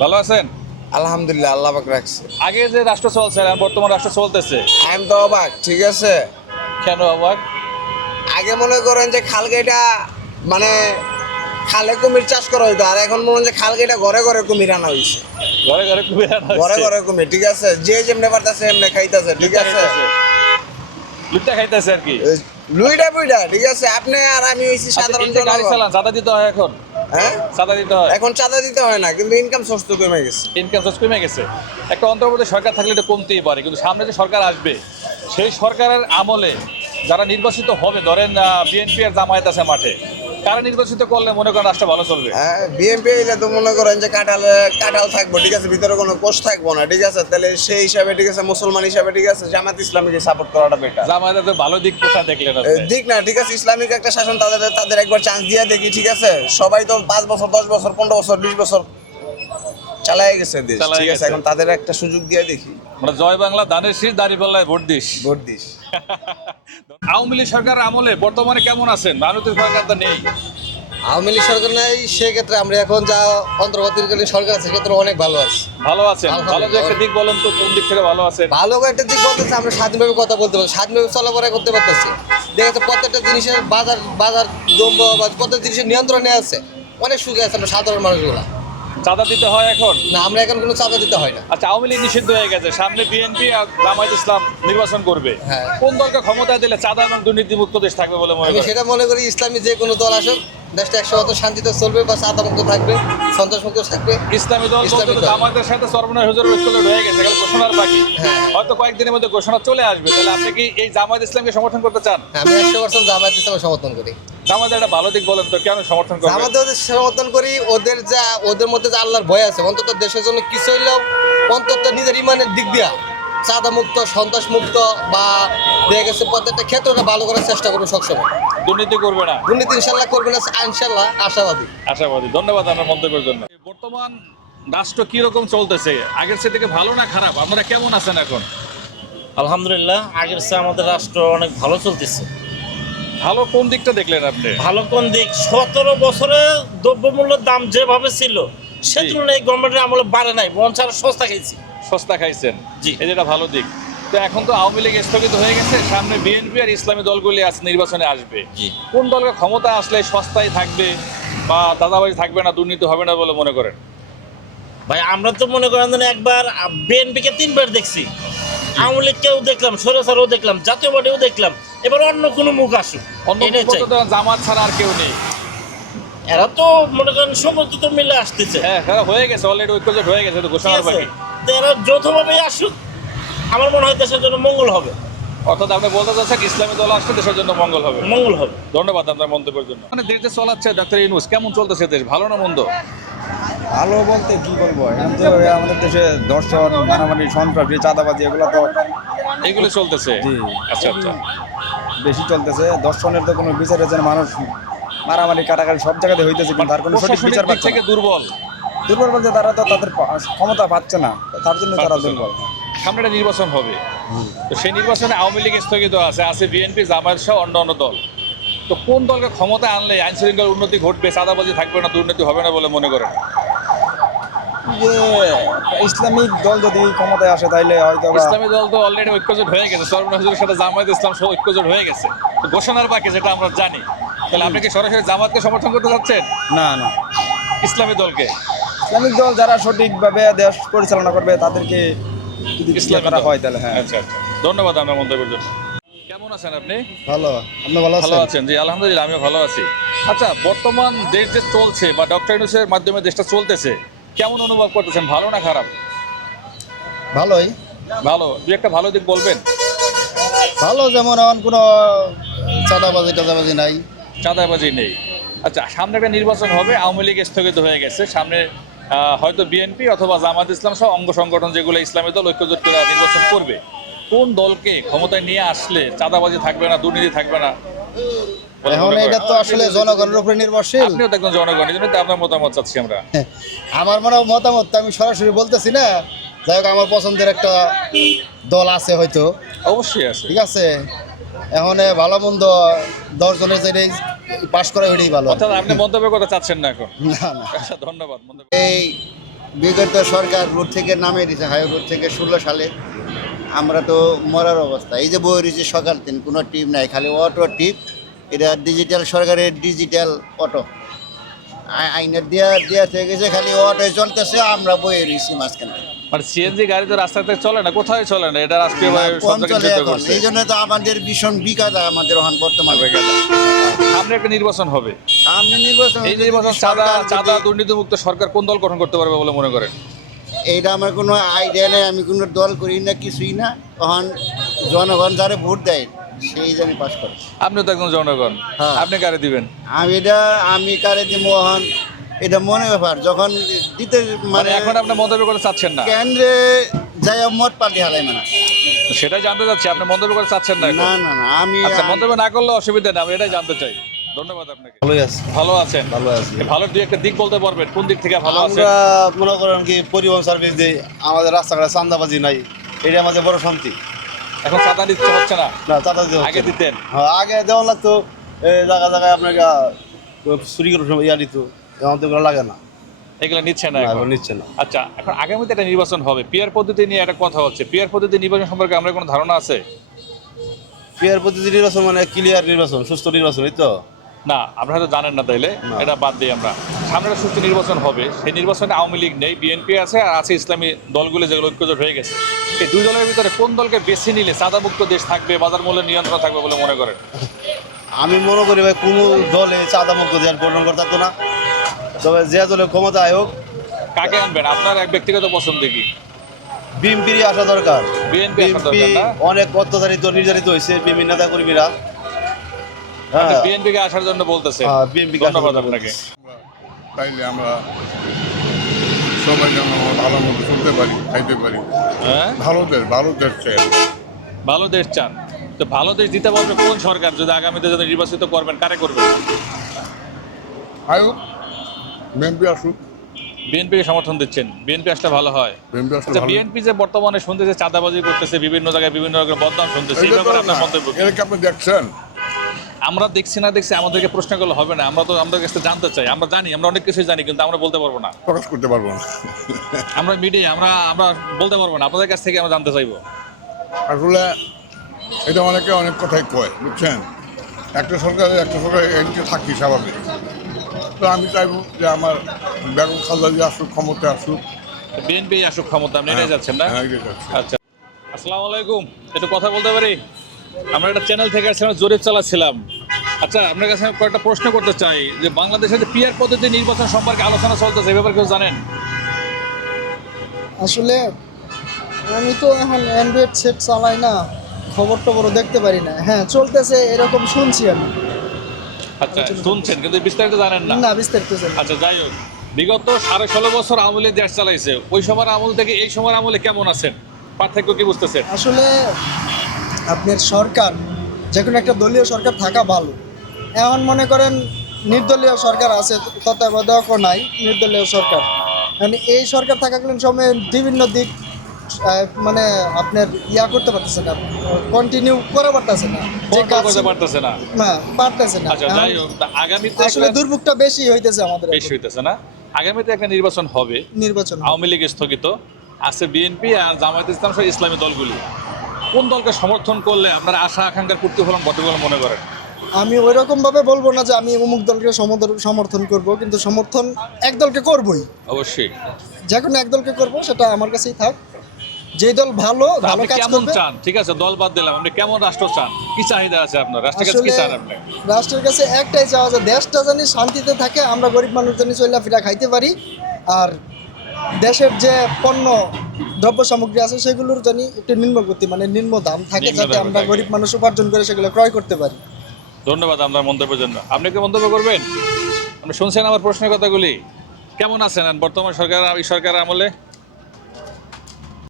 ভালো আছেন? আলহামদুলিল্লাহ আল্লাহ পাক রাখছে। আগে যে রাষ্ট্র চলছে আর বর্তমান রাষ্ট্র চলতেছে। আই এম তো অবাক ঠিক আছে? কেন অবাক? আগে মনে করেন যে খালগেটা মানে খালে কুমির চাষ করা হইতো আর এখন মনে যে খালগেটা ঘরে ঘরে কুমির আনা হয়েছে ঘরে ঘরে কুমির আনা। ঘরে ঘরে কুমির ঠিক আছে? যে যেমনে পারতাছে এমনি খাইতাছে ঠিক আছে। লুটটা খাইতেছে আর কি। লুইটা বুইটা ঠিক আছে? আপনি আর আমি হইছি সাধারণ জনগণ। চাঁদা দিতে হয় এখন। হ্যাঁ? চাঁদা দিতে হয়। এখন চাঁদা দিতে হয় না কিন্তু ইনকাম সোর্স তো কমে গেছে। ইনকাম সোর্স কমে গেছে। একটা অন্তর্বর্তী সরকার থাকলে এটা কমতেই পারে কিন্তু সামনে যে সরকার আসবে সেই সরকারের আমলে যারা নির্বাচিত হবে ধরেন বিএনপি আর জামায়াত আছে মাঠে কারা নির্বাচিত করলে মনে করেন রাষ্ট্র ভালো চলবে? হ্যাঁ বিএনপি এলে তো মনে করেন যে কাঁঠালে কাঁঠাল থাকব ঠিক আছে? ভিতরে কোনো কোষ থাকব না ঠিক আছে? তাহলে সেই হিসাবে ঠিক আছে মুসলমান হিসাবে ঠিক আছে জামাত ইসলামীকে সাপোর্ট করাটা বেটার জামায়াতের তো ভালো দিক কোথা দেখলেন? দিক না ঠিক আছে ইসলামিক একটা শাসন তাদের তাদের একবার চান্স দিয়ে দেখি ঠিক আছে? সবাই তো পাঁচ বছর দশ বছর পনেরো বছর বিশ বছর চালাই গেছে দেশ। ঠিক আছে এখন তাদের একটা সুযোগ দিয়ে দেখি। মানে জয় বাংলা দানের শীষ দাঁড়িয়ে পাল্লায় ভোট দিস। Vote this. আওয়ামী লীগ সরকার আমলে বর্তমানে কেমন আছেন? ভারতের সরকার তো নেই। আওয়ামী লীগ সরকার নাই সেক্ষেত্রে আমরা এখন যা অন্তর্বর্তীকালীন সরকার আছে সেক্ষেত্রে অনেক ভালো আছে। ভালো আছেন? ভালো যে একটা দিক বলেন তো কোন দিক থেকে ভালো আছেন? ভালো একটা দিক বলতেছে আমরা স্বাধীনভাবে কথা বলতে পারছি স্বাধীনভাবে চলাফেরা করতে পারতেছি। দেখা যাচ্ছে প্রত্যেকটা জিনিসের বাজার বাজার দ্রব্য বা প্রত্যেক জিনিসের নিয়ন্ত্রণে আছে। অনেক সুখে আছে আমরা সাধারণ মানুষগুলো। চাঁদা দিতে হয় এখন? না আমরা এখন কোনো চাঁদা দিতে হয় না। আচ্ছা আওয়ামী লীগ নিষিদ্ধ হয়ে গেছে। সামনে বিএনপি আর জামায়াত ইসলাম নির্বাচন করবে। হ্যাঁ। কোন দলকে ক্ষমতা দিলে চাঁদা এবং দুর্নীতিমুক্ত দেশ থাকবে বলে মনে করেন? সেটা মনে করি ইসলামী যে কোনো দল আসুক দেশটা একশো বছর শান্তিতে চলবে বা চাঁদা মুক্ত থাকবে সন্ত্রাস মুক্ত থাকবে। ইসলামী দল ইসলামী। জামায়াতের সাথে সর্বনয় হুজুরের হয়ে গেছে ঘোষণার বাকি। হ্যাঁ। হয়তো কয়েকদিনের মধ্যে ঘোষণা চলে আসবে তাহলে আপনি কি এই জামায়াত ইসলামকে সমর্থন করতে চান? হ্যাঁ, আমি একশো পার্সেন্ট জামায়াত ইসলামের সমর্থন করি। জামায়াতের একটা ভালো দিক বলেন তো কেন সমর্থন করবেন? আমাদের সমর্থন করি ওদের যা ওদের মধ্যে যে আল্লাহর ভয় আছে অন্তত দেশের জন্য কিছু হইলেও অন্তত নিজের ইমানের দিক দিয়া চাঁদা মুক্ত সন্ত্রাস মুক্ত বা দেখা গেছে প্রত্যেকটা ক্ষেত্রটা ভালো করার চেষ্টা করব সবসময়। দুর্নীতি করবে না। দুর্নীতি ইনশাল্লাহ করবে না ইনশাল্লাহ আশাবাদী। আশাবাদী। ধন্যবাদ আপনার মন্তব্যের জন্য। বর্তমান রাষ্ট্র কি রকম চলতেছে? আগের সে থেকে ভালো না খারাপ? আপনারা কেমন আছেন এখন? আলহামদুলিল্লাহ আগের চেয়ে আমাদের রাষ্ট্র অনেক ভালো চলতেছে। ভালো কোন দিকটা দেখলেন আপনি? ভালো কোন দিক? সতেরো বছরে দ্রব্যমূল্যের দাম যেভাবে ছিল সে। তুলনায় গভর্নমেন্টের আমলে বাড়ে নাই বরঞ্চ আরও সস্তা খেয়েছি সস্তা খাইছেন। জি। এই যেটা ভালো দিক। তো এখন তো আওয়ামী লীগ স্থগিত হয়ে গেছে সামনে বিএনপি আর ইসলামী দলগুলি আজ নির্বাচনে আসবে। কোন দলের ক্ষমতা আসলে সস্তায় থাকবে বা দাদাবাজি থাকবে না দুর্নীতি হবে না বলে মনে করেন? ভাই আমরা তো মনে করেন একবার বিএনপিকে তিনবার দেখছি। আওয়ামী লীগকেও দেখলাম সরেসারও দেখলাম জাতীয় পার্টিও দেখলাম। এবার অন্য কোনো মুখ আসুক। জামাত ছাড়া আর কেউ নেই। এরা তো মনে করেন সমস্ত তো মিলে আসতেছে। হ্যাঁ হ্যাঁ হয়ে গেছে অলরেডি ঐক্যজোট হয়ে গেছে ঘোষণার বাকি। এরা যৌথভাবে আসুক। আমার মনে হয় দেশের জন্য মঙ্গল হবে। অর্থাৎ আপনি বলতে চাচ্ছেন ইসলামী দল আসলে দেশের জন্য মঙ্গল হবে? মঙ্গল হবে। ধন্যবাদ আপনার মন্তব্যের জন্য। মানে দেশ যে চলাচ্ছে ডাক্তার ইউনুস কেমন চলতেছে দেশ? ভালো না মন্দ? ভালো বলতে কি বলব? এখন তো আমাদের দেশে দর্শন মারামারি সন্ত্রাসী চাঁদাবাজি এগুলো তো এগুলো চলতেছে? আচ্ছা আচ্ছা। বেশি চলতেছে। দর্শনের তো কোনো বিচার হচ্ছে না মানুষ মারামারি কাটাকাটি সব জায়গাতে হইতেছে কিন্তু তার কোনো সঠিক বিচার পাচ্ছে থেকে দুর্বল। দুর্বল বলতে তারা তো তাদের ক্ষমতা পাচ্ছে না তার জন্য তারা দুর্বল। সামনে একটা নির্বাচন হবে। তো সেই নির্বাচনে আওয়ামী লীগ স্থগিত আছে আছে বিএনপি জামায়াত সহ অন্য অন্য দল। তো কোন দলকে ক্ষমতা আনলে আইন শৃঙ্খলার উন্নতি ঘটবে চাঁদাবাজি থাকবে না দুর্নীতি হবে না বলে মনে করেন? যে ইসলামিক দল যদি ক্ষমতায় আসে তাইলে হয়তো ইসলামী দল তো অলরেডি ঐক্যজোট হয়ে গেছে। সর্বনা হুজুরের সাথে জামায়াত ইসলাম সহ ঐক্যজোট হয়ে গেছে। তো ঘোষণার বাকি যেটা আমরা জানি। তাহলে আপনি কি সরাসরি জামাতকে সমর্থন করতে চাচ্ছেন না না। ইসলামী দলকে। ইসলামিক দল যারা সঠিকভাবে দেশ পরিচালনা করবে তাদেরকে যদি ইসলাম করা হয় তাহলে হ্যাঁ। আচ্ছা আচ্ছা। ধন্যবাদ আপনার মন্তব্যের জন্য কেমন আছেন আপনি? ভালো। আপনি ভালো ভালো আছেন? জি আলহামদুলিল্লাহ আমিও ভালো আছি। আচ্ছা বর্তমান দেশ যে চলছে বা ডক্টর ইউনুসের মাধ্যমে দেশটা চলতেছে কেমন অনুভব করতেছেন ভালো না খারাপ? ভালোই। ভালো। দু একটা ভালো দিক বলবেন? ভালো যেমন এখন কোনো চাঁদাবাজি টাদাবাজি নাই। চাঁদাবাজি নেই। আচ্ছা সামনে একটা নির্বাচন হবে আওয়ামী লীগ স্থগিত হয়ে গেছে। সামনে হয়তো বিএনপি অথবা জামাত ইসলাম সহ অঙ্গ সংগঠন যেগুলো ইসলামী দল ঐক্যজোট করে নির্বাচন করবে। কোন দলকে ক্ষমতায় নিয়ে আসলে চাঁদাবাজি থাকবে না দুর্নীতি থাকবে না এখন এটা তো আসলে জনগণের উপরে নির্ভরশীল। আপনিও একজন জনগণ এই জন্য তো আপনার মতামত চাচ্ছি আমরা। আমার মনে মতামত তো আমি সরাসরি বলতেছি না। যাই হোক আমার পছন্দের একটা দল আছে হয়তো। অবশ্যই আছে। ঠিক আছে? এখন ভালো মন্দ দশজনের যেটাই পাশ করা হইলেই ভালো। অর্থাৎ আপনি মন্তব্য করতে চাচ্ছেন না এখন। না না। আচ্ছা ধন্যবাদ এই বিগত সরকার রোড থেকে নামে দিয়েছে হাই রোড থেকে ষোলো সালে। আমরা তো মরার অবস্থা। এই যে বই রয়েছে সকাল দিন কোনো টিপ নাই খালি অটো টিপ। এটা ডিজিটাল সরকারের ডিজিটাল অটো আই- আইনের দেওয়া দেওয়া থেকে গেছে খালি অটোয় চলতেছে আমরা বয়ে রয়েছি মাঝখানে। মানে সিএনজি গাড়ি তো রাস্তাতে চলে না কোথায় চলে না? এটা করছে। এই জন্য তো আমাদের ভীষণ বিকাশ আমাদের এখন বর্তমানে সামনে একটা নির্বাচন হবে। সামনে নির্বাচন এই নির্বাচন চাঁদা চাঁদা দুর্নীতিমুক্ত সরকার কোন দল গঠন করতে পারবে বলে মনে করেন? এইটা আমার কোনো আইডিয়া নেই আমি কোনো দল করি না কিছুই না। তখন জনগণ যারা ভোট দেয় সেই যে আমি পাস করি আপনি তো একজন জনগণ। হ্যাঁ। আপনি কারে দিবেন? আমি এটা আমি কারে দিব এখন এটা মনে ব্যাপার। যখন দিতে মানে মানে এখন আপনি মন্তব্য করতে চাচ্ছেন না? কেন্দ্রে যাই মত পাল্টি হালাই মানে সেটাই জানতে চাচ্ছি। আপনি মন্তব্য করতে চাচ্ছেন না না না আমি আচ্ছা মন্তব্য না করলে অসুবিধা নেই আমি এটাই জানতে চাই। ধন্যবাদ আপনাকে। ভালোই আছে। ভালো আছেন? ভালো আছি। ভালো দুই একটা দিক বলতে পারবেন কোন দিক থেকে ভালো আছেন? আমরা মনে করেন কি পরিবহন সার্ভিস দিই আমাদের রাস্তাঘাটে চান্দাবাজি নাই এটা আমাদের বড় শান্তি। এখন চাঁদা দিতে হচ্ছে না। না চাঁদা দিতে আগে। দিতেন। হ্যাঁ, আগে দেওয়া লাগতো জায়গা জায়গায় আপনাকে চুরি করার সময় ইয়া দিত। এখন তো লাগে না। এগুলো নিচ্ছে না এখন? নিচ্ছে না। আচ্ছা এখন আগামীতে একটা নির্বাচন হবে। পিয়ার পদ্ধতি নিয়ে একটা কথা হচ্ছে। পিয়ার পদ্ধতি নির্বাচন সম্পর্কে আমরা কোনো ধারণা আছে? পিয়ার পদ্ধতি নির্বাচন মানে ক্লিয়ার নির্বাচন সুস্থ নির্বাচন এই তো? না আপনারা তো জানেন না তাইলে এটা বাদ দিই আমরা। সামনে একটা সুস্থ নির্বাচন হবে সেই নির্বাচনে আওয়ামী লীগ নেই বিএনপি আছে আর আছে ইসলামী দলগুলো যেগুলো ঐক্যজোট হয়ে গেছে। এই দুই দলের ভিতরে কোন দলকে বেছে নিলে চাঁদামুক্ত দেশ থাকবে বাজার মূল্য নিয়ন্ত্রণ থাকবে বলে মনে করেন? আমি মনে করি ভাই কোনো দলে চাঁদা মুক্ত দেওয়ার গ্রহণ করতে না। তবে যে দলে ক্ষমতা হোক কাকে আনবেন? আপনার এক ব্যক্তিগত পছন্দ কি? বিএনপিরই আসা দরকার। বিএনপি অনেক অত্যাচারিত নির্যাতিত হয়েছে বিএনপি নেতা কর্মীরা। বিএনপি কে আসার জন্য বলতেছে হ্যাঁ, কে আসার ধন্যবাদ আপনাকে। তাইলে আমরা সবাই যেন ভালো মতো চলতে পারি খাইতে পারি। হ্যাঁ? ভালো দেশ ভালো দেশ চাই ভালো দেশ চান। তো ভালো দেশ দিতে পারবে কোন সরকার? যদি আগামীতে যদি নির্বাচিত করবেন কারে করবেন? আয়ুক বিএনপি আসুক। বিএনপি কে সমর্থন দিচ্ছেন। বিএনপি আসলে ভালো হয়। বিএনপি আচ্ছা যে বর্তমানে শুনতেছে চাঁদাবাজি করতেছে বিভিন্ন জায়গায় বিভিন্ন রকম বদনাম শুনতেছে। আপনার মন্তব্য আপনি দেখছেন? আমরা দেখছি না দেখছি আমাদেরকে প্রশ্ন করলে হবে না। আমরা তো আমাদের কাছে জানতে চাই। আমরা জানি আমরা অনেক কিছুই জানি কিন্তু আমরা বলতে পারব না। প্রকাশ করতে পারব না। আমরা মিডিয়া আমরা আমরা বলতে পারব না। আপনাদের কাছ থেকে আমরা জানতে চাইব। আসলে এটা অনেকে অনেক কথাই কয় বুঝছেন? একটা সরকারে একটা সরকার এনকে থাকি স্বাভাবিক। তো আমি চাইব যে আমার বেগম খালদা যে আসুক ক্ষমতা আসুক। বিএনপি আসুক ক্ষমতা আপনি এটাই যাচ্ছেন না? হ্যাঁ। আচ্ছা। আসসালামু আলাইকুম। একটু কথা বলতে পারি? আমরা একটা চ্যানেল থেকে আসছিলাম জরিপ চালাচ্ছিলাম। আচ্ছা আপনার কাছে আমি কয়েকটা প্রশ্ন করতে চাই যে বাংলাদেশে যে পিয়ার পদ্ধতি নির্বাচন সম্পর্কে আলোচনা চলতেছে ব্যাপারে কেউ জানেন? আসলে আমি তো এখন অ্যান্ড্রয়েড সেট চালাই না খবর টবর দেখতে পারি না। হ্যাঁ চলতেছে এরকম শুনছি আমি। আচ্ছা শুনছেন কিন্তু বিস্তারিত জানেন না। না বিস্তারিত আচ্ছা যাই হোক বিগত সাড়ে ষোলো বছর আমলে দেশ চালাইছে ওই সময়ের আমল থেকে এই সময়ের আমলে কেমন আছেন? পার্থক্য কি বুঝতেছেন? আসলে আপনার সরকার যে কোনো একটা দলীয় সরকার থাকা ভালো। এখন মনে করেন নির্দলীয় সরকার আছে তত্ত্বাবধায়ক নাই নির্দলীয় সরকার। মানে এই সরকার থাকাকালীন সময়ে বিভিন্ন দিক মানে আপনার ইয়া করতে পারতেছে না কন্টিনিউ করে পারতেছে না। যে Control কাজ করতে পারতেছে না। না পারতেছে না। আচ্ছা যাই হোক আগামীতে আসলে দুর্ভোগটা বেশি হইতেছে আমাদের বেশি হইতেছে না। আগামীতে একটা নির্বাচন হবে। নির্বাচন আওয়ামী লীগ স্থগিত। আছে বিএনপি আর জামায়াত ইসলাম সহ ইসলামী দলগুলি। কোন দলকে সমর্থন করলে আপনার আশা আকাঙ্ক্ষার প্রতিফলন ঘটে বলে মনে করেন? আমি ওই রকম ভাবে বলব না যে আমি অমুক দলকে সমর্থন- করব কিন্তু সমর্থন এক দলকে করবই। অবশ্যই। যে কোনো এক দলকে করব সেটা আমার কাছেই থাক। যে দল ভালো ভালো কাজ কেমন চান? ঠিক আছে দল বাদ দিলাম। আপনি কেমন রাষ্ট্র চান? কি চাহিদা আছে আপনার? রাষ্ট্রের কাছে কি চান আপনি? রাষ্ট্রের কাছে একটাই চাওয়া যে দেশটা জানি শান্তিতে থাকে আমরা গরিব মানুষ জানি চলাফেরা খাইতে পারি। আর দেশের যে পণ্য দ্রব্য সামগ্রী আছে সেগুলোর জানি একটু নিম্ন গতি মানে নিম্ন দাম থাকে যাতে আমরা গরিব মানুষ উপার্জন করে সেগুলো ক্রয় করতে পারি। ধন্যবাদ আপনার মন্তব্যের জন্য। আপনি কি মন্তব্য করবেন? আপনি শুনছেন আমার প্রশ্নের কথাগুলি? কেমন আছেন? বর্তমান সরকার সরকার আমলে?